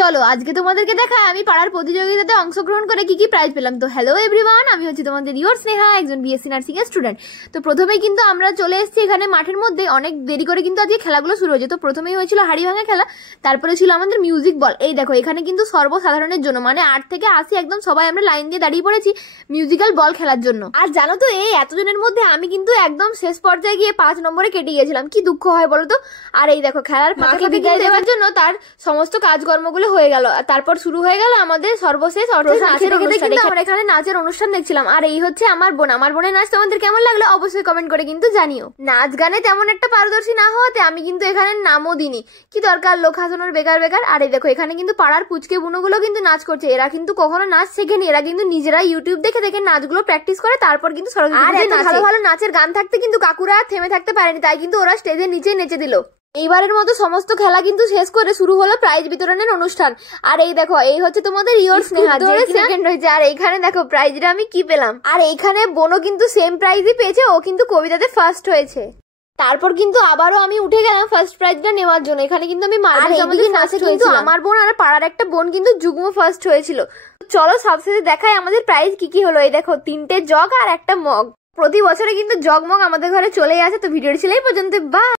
চলো আজকে তোমাদেরকে দেখাই আমি পাড়ার প্রতিযোগিতাতে অংশগ্রহণ করে কি কি প্রাইজ পেলাম। তো হ্যালো এভরিওয়ান, আমি হচ্ছি তোমাদের ইয়োর স্নেহা, একজন বিএসসি নার্সিং এর স্টুডেন্ট। তো প্রথমেই কিন্তু আমরা চলে এসেছি এখানে মাঠের মধ্যে। অনেক দেরি করে কিন্তু আজকে খেলাগুলো শুরু হয়েছে। তো প্রথমেই হয়েছিল হাড়ি ভাঙা খেলা, তারপরে ছিল আমাদের মিউজিক বল। এই দেখো এখানে কিন্তু সর্বসাধারণের জন্য মানে 8 থেকে 80 একদম সবাই আমরা লাইন দিয়ে দাঁড়িয়ে পড়েছি মিউজিক্যাল বল খেলার জন্য। আর জানো তো এই এতজনের মধ্যে আমি কিন্তু একদম শেষ পর্যায়ে গিয়ে 5 নম্বরে কেটে গিয়েছিলাম। কি দুঃখ হয় বলো তো। আর এই দেখো খেলার মাকে বিদায় দেওয়ার জন্য তার সমস্ত কাজকর্মগুলো হয়ে গেল। তারপর শুরু হয়ে গেল আমাদের সর্বশেষ নাচের অনুষ্ঠান। আমরা এখানে নাচের অনুষ্ঠান দেখছিলাম। আর এই হচ্ছে আমার বোন। আমার বোনের নাচ তোমাদের কেমন লাগলো অবশ্যই কমেন্ট করে কিন্তু জানিও। নাচ গানে তেমন একটা পারদর্শী না হওয়াতে আমি কিন্তু এখানে নামও দিইনি। কি দরকার লোক হাসানোর বেকার বেকার। আর এই দেখো এখানে কিন্তু পাড়ার পুচকে বুনোগুলো কিন্তু নাচ করছে। এরা কিন্তু কখনো নাচ শেখেনি, এরা কিন্তু নিজেরা ইউটিউব দেখে দেখে নাচগুলো প্র্যাকটিস করে তারপর কিন্তু ভালো ভালো নাচের গান থাকতে কিন্তু কাকুরা আর থেমে থাকতে পারেনি, তাই কিন্তু ওরা স্টেজের নিচে নেচে দিল। এইবারের মতো সমস্ত খেলা কিন্তু শেষ করে শুরু হলো প্রাইজ বিতরণের অনুষ্ঠান। আর এই দেখো এই হচ্ছে তোমাদের ইয়োর স্নেহা, যে সেকেন্ড হয়েছে। আর এইখানে দেখো প্রাইজটা আমি কি পেলাম। আর এইখানে বোনও কিন্তু সেম প্রাইজই পেয়েছে, ও কিন্তু কবিতাতে ফার্স্ট হয়েছে। তারপর কিন্তু আবারও আমি উঠে গেলাম ফার্স্ট প্রাইজটা নেওয়ার জন্য। এখানে কিন্তু আমি নাচে কিন্তু আমার বোন আর পাড়ার একটা বোন কিন্তু যুগ্ম ফার্স্ট হয়েছিল। চলো সবশেষে দেখাই আমাদের প্রাইজ কি কি হলো। এই দেখো 3টে জগ আর একটা মগ। প্রতি বছরে কিন্তু জগ মগ আমাদের ঘরে চলেই আসে। তো ভিডিওটি ছিল এই পর্যন্ত, বাই।